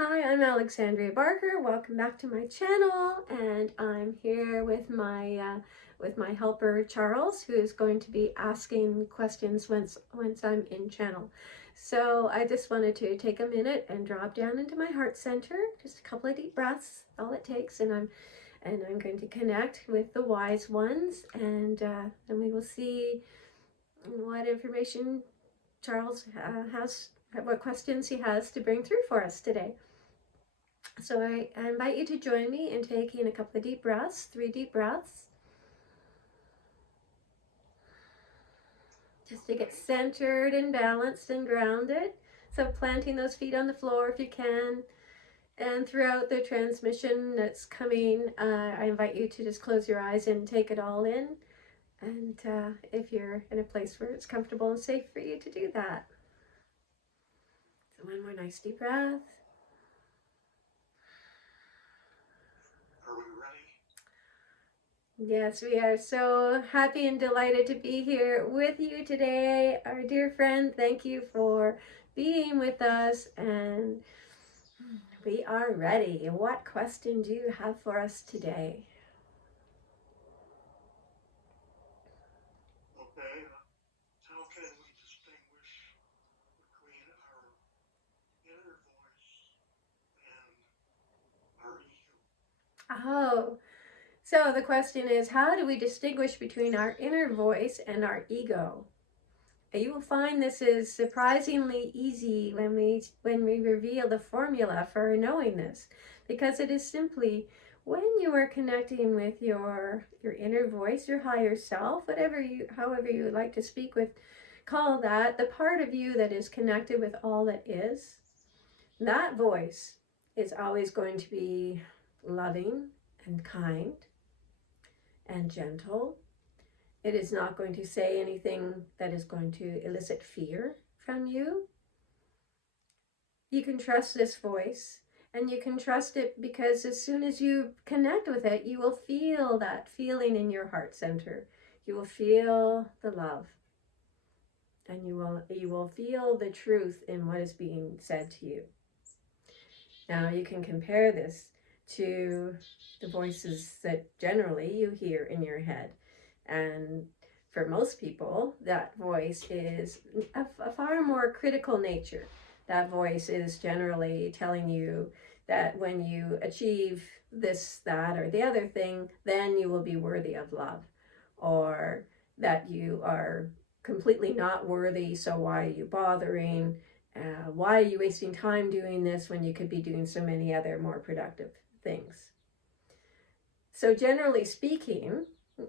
Hi, I'm Alexandria Barker. Welcome back to my channel, and I'm here with my helper Charles, who is going to be asking questions once I'm in channel. So I just wanted to take a minute and drop down into my heart center, just a couple of deep breaths, all it takes, and I'm going to connect with the wise ones, and we will see what information Charles has, what questions he has to bring through for us today. So I invite you to join me in taking a couple of deep breaths, 3 deep breaths, just to get centered and balanced and grounded. So planting those feet on the floor if you can. And throughout the transmission that's coming, I invite you to just close your eyes and take it all in. And if you're in a place where it's comfortable and safe for you to do that. So one more nice deep breath. Yes, we are so happy and delighted to be here with you today. Our dear friend, thank you for being with us, and we are ready. What question do you have for us today? Okay, how can we distinguish between our inner voice and our ego? Oh, so the question is, how do we distinguish between our inner voice and our ego? You will find this is surprisingly easy when we reveal the formula for knowing this, because it is simply when you are connecting with your inner voice, your higher self, however you like to speak with, call that the part of you that is connected with all that is. That voice is always going to be loving and kind and gentle. It is not going to say anything that is going to elicit fear from you. You can trust this voice, and you can trust it because as soon as you connect with it, you will feel that feeling in your heart center. You will feel the love, and you will feel the truth in what is being said to you. Now you can compare this to the voices that generally you hear in your head. And for most people, that voice is a far more critical nature. That voice is generally telling you that when you achieve this, that, or the other thing, then you will be worthy of love. Or that you are completely not worthy, so why are you bothering? Why are you wasting time doing this when you could be doing so many other more productive things? So generally speaking,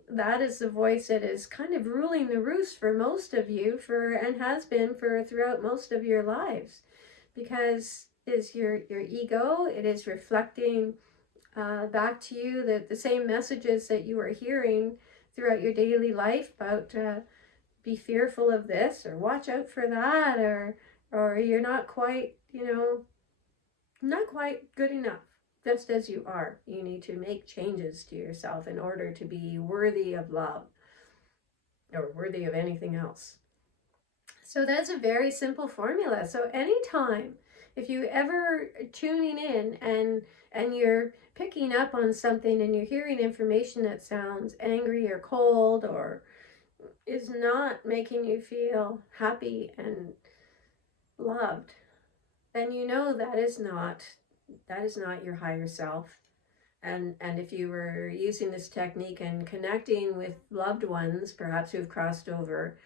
that is the voice that is kind of ruling the roost for most of you and has been for throughout most of your lives, because is your ego. It is reflecting back to you the same messages that you are hearing throughout your daily life about be fearful of this, or watch out for that, or you're not quite, not quite good enough just as you are. You need to make changes to yourself in order to be worthy of love or worthy of anything else. So that's a very simple formula. So anytime if you ever tuning in and you're picking up on something and you're hearing information that sounds angry or cold or is not making you feel happy and loved, then you know that is not your higher self. And if you were using this technique and connecting with loved ones, perhaps who've crossed over,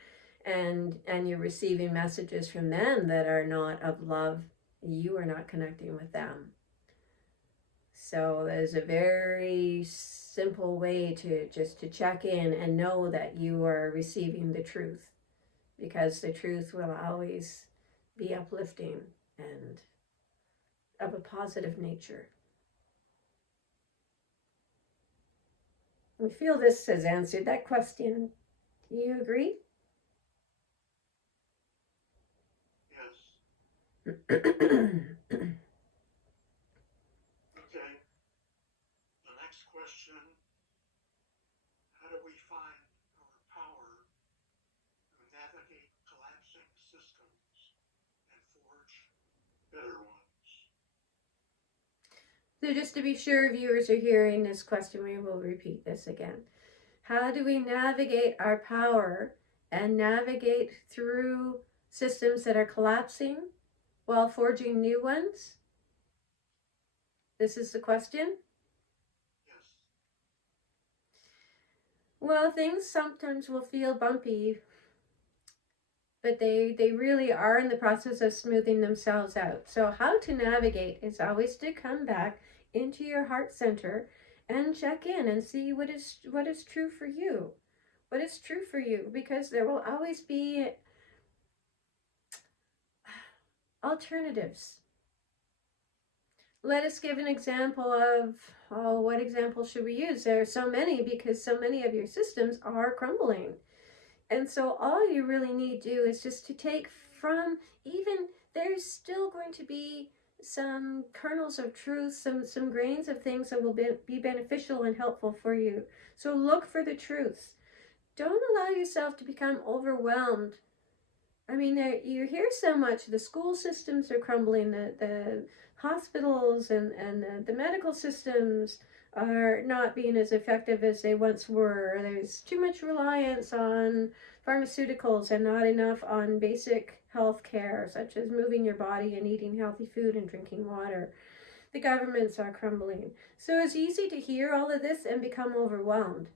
and you're receiving messages from them that are not of love, you are not connecting with them. So there's a very simple way to just to check in and know that you are receiving the truth, because the truth will always be uplifting and of a positive nature. We feel this has answered that question. Do you agree? Yes. Okay, the next question: how do we find our power to navigate collapsing systems and forge better ones? So just to be sure viewers are hearing this question, we will repeat this again. How do we navigate our power and navigate through systems that are collapsing while forging new ones? This is the question. Yes. Well, things sometimes will feel bumpy, but they really are in the process of smoothing themselves out. So how to navigate is always to come back into your heart center and check in and see what is true for you. What is true for you, because there will always be alternatives. Let us give an example of, oh, what example should we use? There are so many, because so many of your systems are crumbling. And so all you really need to do is just to take from, even there's still going to be some kernels of truth, some grains of things that will be beneficial and helpful for you. So look for the truths. Don't allow yourself to become overwhelmed. I mean, you hear so much. The school systems are crumbling. The hospitals and the medical systems are not being as effective as they once were. There's too much reliance on pharmaceuticals and not enough on basic health care, such as moving your body and eating healthy food and drinking water. The governments are crumbling. So it's easy to hear all of this and become overwhelmed.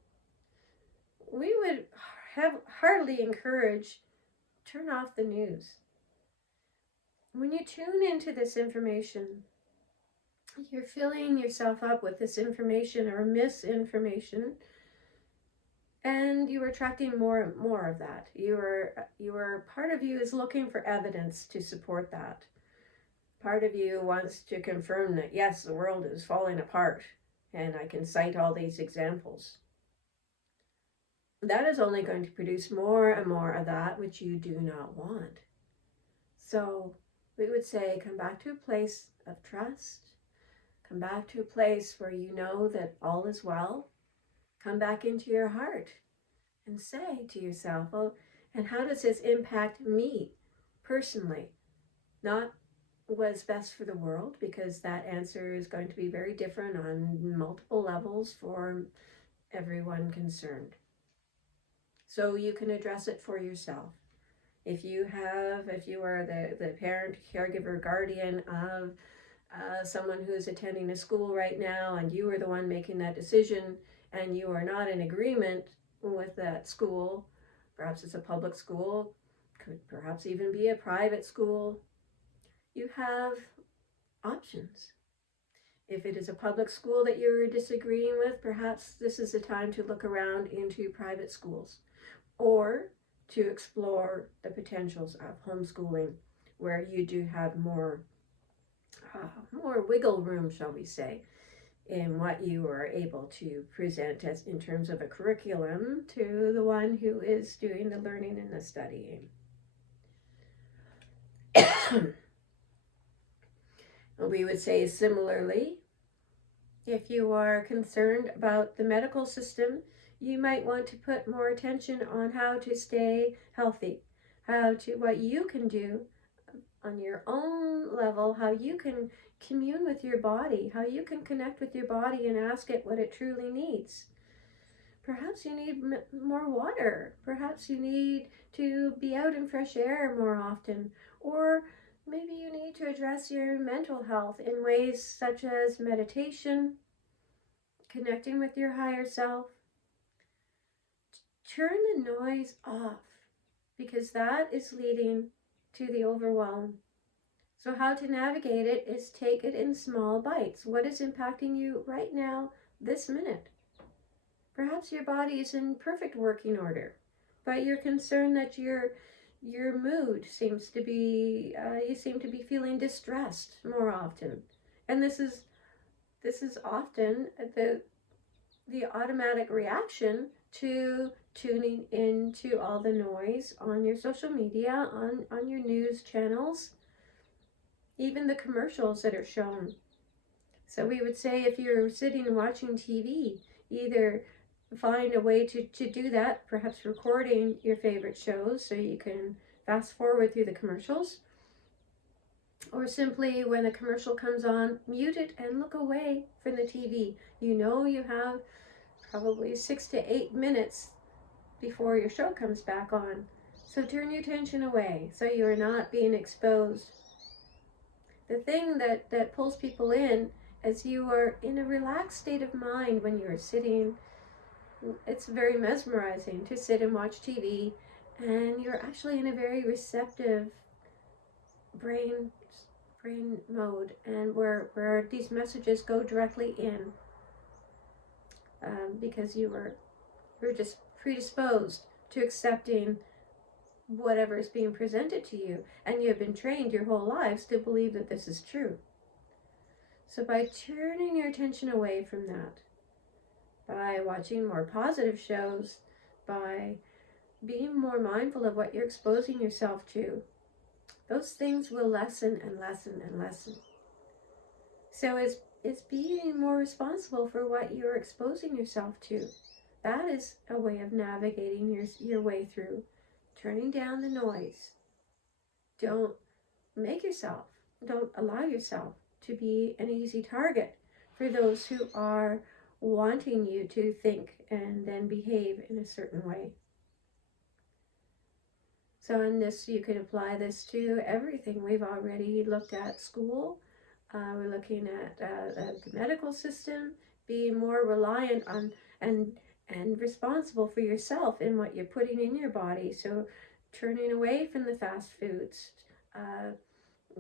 We would heartily encourage, turn off the news. When you tune into this information, you're filling yourself up with this information or misinformation, and you are attracting more and more of that. Your part of you is looking for evidence to support that. Part of you wants to confirm that, yes, the world is falling apart, and I can cite all these examples. That is only going to produce more and more of that which you do not want. So we would say, come back to a place of trust. Come back to a place where you know that all is well. Come back into your heart and say to yourself, oh, and how does this impact me personally? Not what's best for the world, because that answer is going to be very different on multiple levels for everyone concerned. So you can address it for yourself. If you are the parent, caregiver, guardian of someone who's attending a school right now, and you are the one making that decision, and you are not in agreement with that school, perhaps it's a public school, could perhaps even be a private school, you have options. If it is a public school that you're disagreeing with, perhaps this is the time to look around into private schools, or to explore the potentials of homeschooling, where you do have more wiggle room, shall we say, in what you are able to present as in terms of a curriculum to the one who is doing the learning and the studying. We would say similarly, if you are concerned about the medical system, you might want to put more attention on how to stay healthy, what you can do on your own level, how you can commune with your body, how you can connect with your body and ask it what it truly needs. Perhaps you need more water. Perhaps you need to be out in fresh air more often. Or maybe you need to address your mental health in ways such as meditation, connecting with your higher self. Turn the noise off, because that is leading to the overwhelm. So how to navigate it is take it in small bites. What is impacting you right now, this minute? Perhaps your body is in perfect working order, but you're concerned that your mood seems to be, you seem to be feeling distressed more often. And this is often the automatic reaction to tuning into all the noise on your social media, on your news channels, even the commercials that are shown. So we would say, if you're sitting and watching TV, either find a way to do that, perhaps recording your favorite shows so you can fast forward through the commercials, Or simply when a commercial comes on, mute it and look away from the TV. You know you have probably 6 to 8 minutes before your show comes back on. So turn your attention away so you are not being exposed. The thing that pulls people in as you are in a relaxed state of mind when you are sitting, it's very mesmerizing to sit and watch TV, and you're actually in a very receptive brain mode, and where these messages go directly in, because you're just predisposed to accepting whatever is being presented to you, and you have been trained your whole lives to believe that this is true. So by turning your attention away from that, by watching more positive shows, by being more mindful of what you're exposing yourself to, those things will lessen and lessen and lessen. So it's being more responsible for what you're exposing yourself to. That is a way of navigating your way through. Turning down the noise. Don't don't allow yourself to be an easy target for those who are wanting you to think and then behave in a certain way. So in this, you can apply this to everything. We've already looked at school. We're looking at the medical system, being more reliant on and responsible for yourself in what you're putting in your body. So turning away from the fast foods,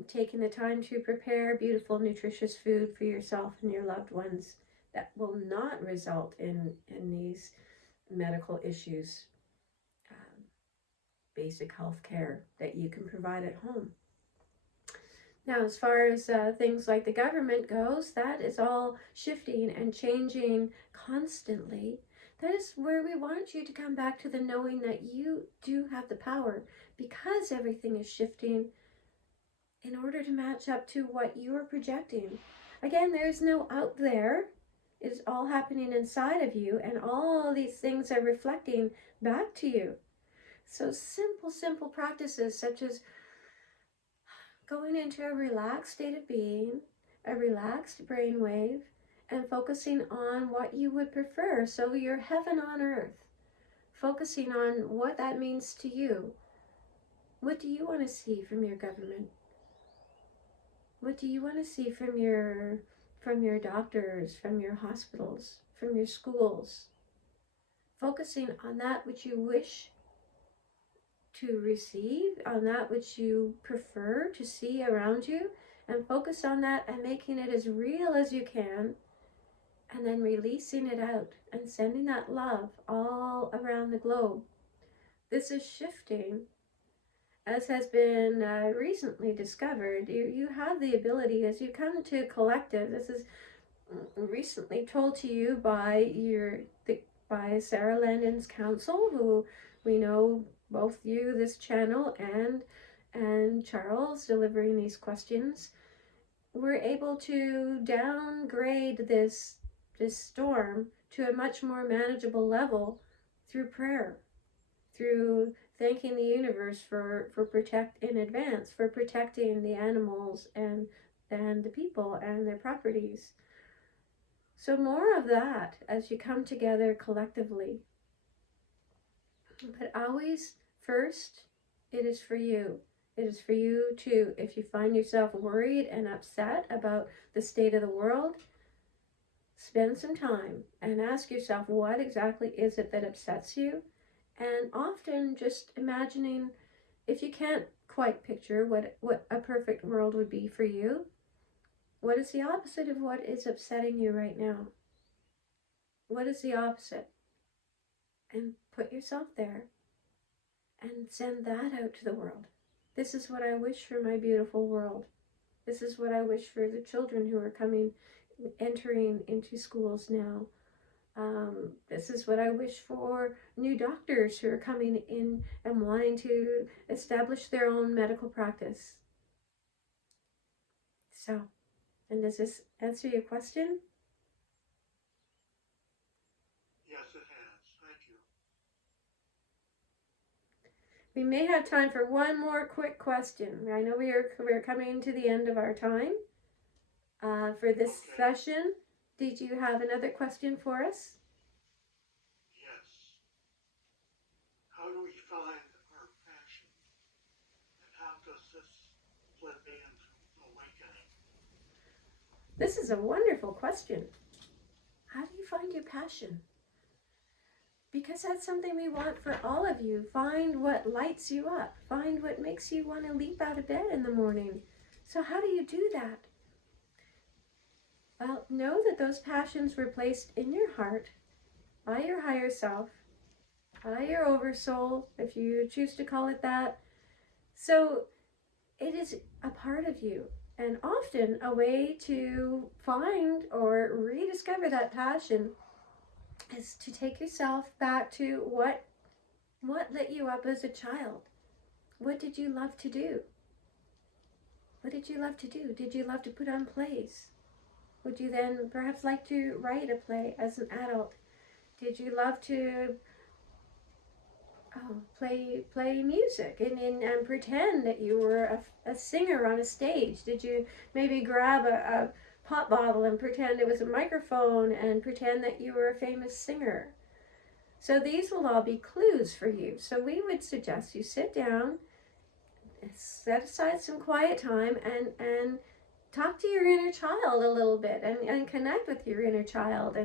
taking the time to prepare beautiful, nutritious food for yourself and your loved ones that will not result in these medical issues. Basic health care that you can provide at home. Now, as far as things like the government goes, that is all shifting and changing constantly. That is where we want you to come back to the knowing that you do have the power, because everything is shifting in order to match up to what you are projecting. Again, there's no out there. It is all happening inside of you, and all these things are reflecting back to you. So simple practices such as going into a relaxed state of being, a relaxed brainwave, and focusing on what you would prefer. So your heaven on earth, focusing on what that means to you. What do you want to see from your government? What do you want to see from your doctors, from your hospitals, from your schools? Focusing on that which you wish to receive, on that which you prefer to see around you, and focus on that and making it as real as you can, and then releasing it out and sending that love all around the globe. This is shifting, as has been recently discovered. You have the ability, as you come to collective, this is recently told to you by by Sarah Landon's council, who we know both you, this channel, and Charles delivering these questions. We're able to downgrade this storm to a much more manageable level through prayer, through thanking the universe for in advance for protecting the animals and the people and their properties. So more of that as you come together collectively. But always, first, it is for you. It is for you to, if you find yourself worried and upset about the state of the world, spend some time and ask yourself, what exactly is it that upsets you? And often just imagining, if you can't quite picture what a perfect world would be for you, what is the opposite of what is upsetting you right now? What is the opposite? And put yourself there and send that out to the world. This is what I wish for my beautiful world. This is what I wish for the children who are entering into schools now. This is what I wish for new doctors who are coming in and wanting to establish their own medical practice. So, and does this answer your question? Yes, it has. Thank you. We may have time for one more quick question. I know we're coming to the end of our time for this session. Did you have another question for us? Yes. How do we find our passion? And how does this play into awakening? This is a wonderful question. How do you find your passion? Because that's something we want for all of you. Find what lights you up. Find what makes you want to leap out of bed in the morning. So how do you do that? Well, know that those passions were placed in your heart by your higher self, by your oversoul, if you choose to call it that. So it is a part of you. And often a way to find or rediscover that passion is to take yourself back to what lit you up as a child. What did you love to do? What did you love to do? Did you love to put on plays? Would you then perhaps like to write a play as an adult? Did you love to play music and pretend that you were a singer on a stage? Did you maybe grab a pop bottle and pretend it was a microphone and pretend that you were a famous singer? So these will all be clues for you. So we would suggest you sit down, set aside some quiet time, and talk to your inner child a little bit and connect with your inner child.